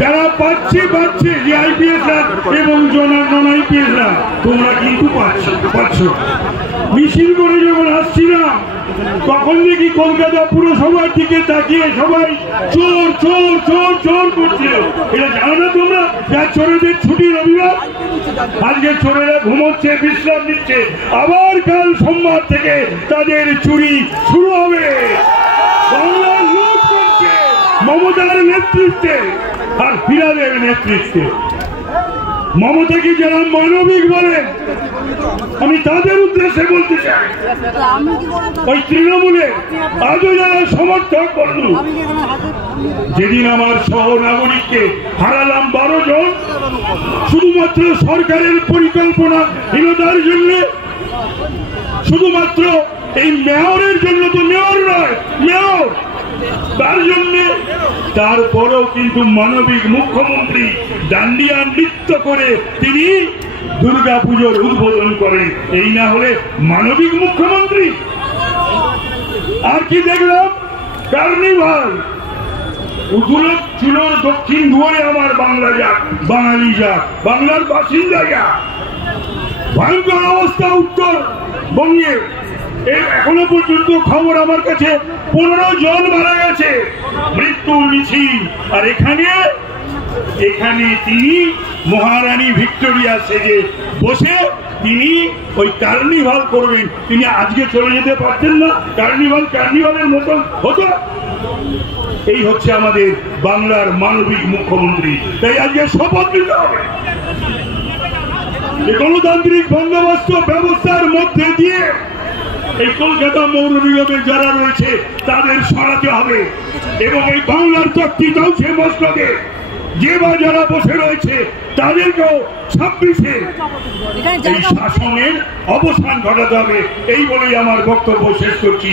যারা পাচ্ছি যে আইপিএসরা এবং নন আইপিএসরা, তোমরা কিন্তু পাচ্ছ। মিছিল করে যখন আসছিলাম তখন দেখি কলকাতা পুরসভার দিকে তাকিয়ে সবাই চোর চোর চোর চোর করছিল। এটা জানো না তোমরা? যার চোরেদের ছুটি রবিবার, আজকে চোরেরা ঘুমোচ্ছে, বিশ্রাম নিচ্ছে, আবার কাল সোমবার থেকে তাদের চুরি শুরু হবে। বাংলার লুট করছে মমতার নেতৃত্বে আর ফিরাদের নেতৃত্বে। মমতাকে যারা মানবিক বলেন, আমি তাদের উদ্দেশ্যে বলতে চাই, ওই তৃণমূলে আজও যারা সমর্থক বলল, যেদিন আমার সহ নাগরিককে হারালাম 12 জন শুধুমাত্র সরকারের পরিকল্পনাহীনতার জন্য, শুধুমাত্র এই মেয়রের জন্য, তো মেয়র নয়, মেয়র তার জন্য। তারপরেও কিন্তু মানবিক মুখ্যমন্ত্রী ডান্ডিয়া নৃত্য করে তিনি দুর্গাপুজোর উদ্বোধন করেন। এই না হলে মানবিক মুখ্যমন্ত্রী? আর কি দেখলাম? কার্নিভাল। উদুলক ছিল দক্ষিণ দুয়ারে আমার বাংলা যাক, বাঙালি যাক, বাংলার বাসিন্দা যাক। ভয়ঙ্কর অবস্থা উত্তরবঙ্গে। এখনো পর্যন্ত খবর আমার কাছে 15 জন মারা গেছে, মৃত্যুর মিছিল। আর এখানে তিনি মহারানী ভিক্টোরিয়া সেজে বসে তিনি ওই কার্নিভাল করবেন। তিনি আজকে চলে যেতে পারতেন না? কার্নিভালের মতন হতো। এই হচ্ছে আমাদের বাংলার মানবিক মুখ্যমন্ত্রী। তাই আজকে শপথ নিতে হবে। গণতান্ত্রিক বন্দোবস্ত ব্যবস্থার মধ্যে দিয়ে এই কলকাতা পৌর নিগমের যারা রয়েছে তাদের সরাতে হবে, এবং এই বাংলার চক্তি চলছে মস্তকে যে বা যারা বসে রয়েছে তাদেরকেও 26-এ এই শাসনের অবসান ঘটাতে হবে। এই বলেই আমার বক্তব্য শেষ করছি।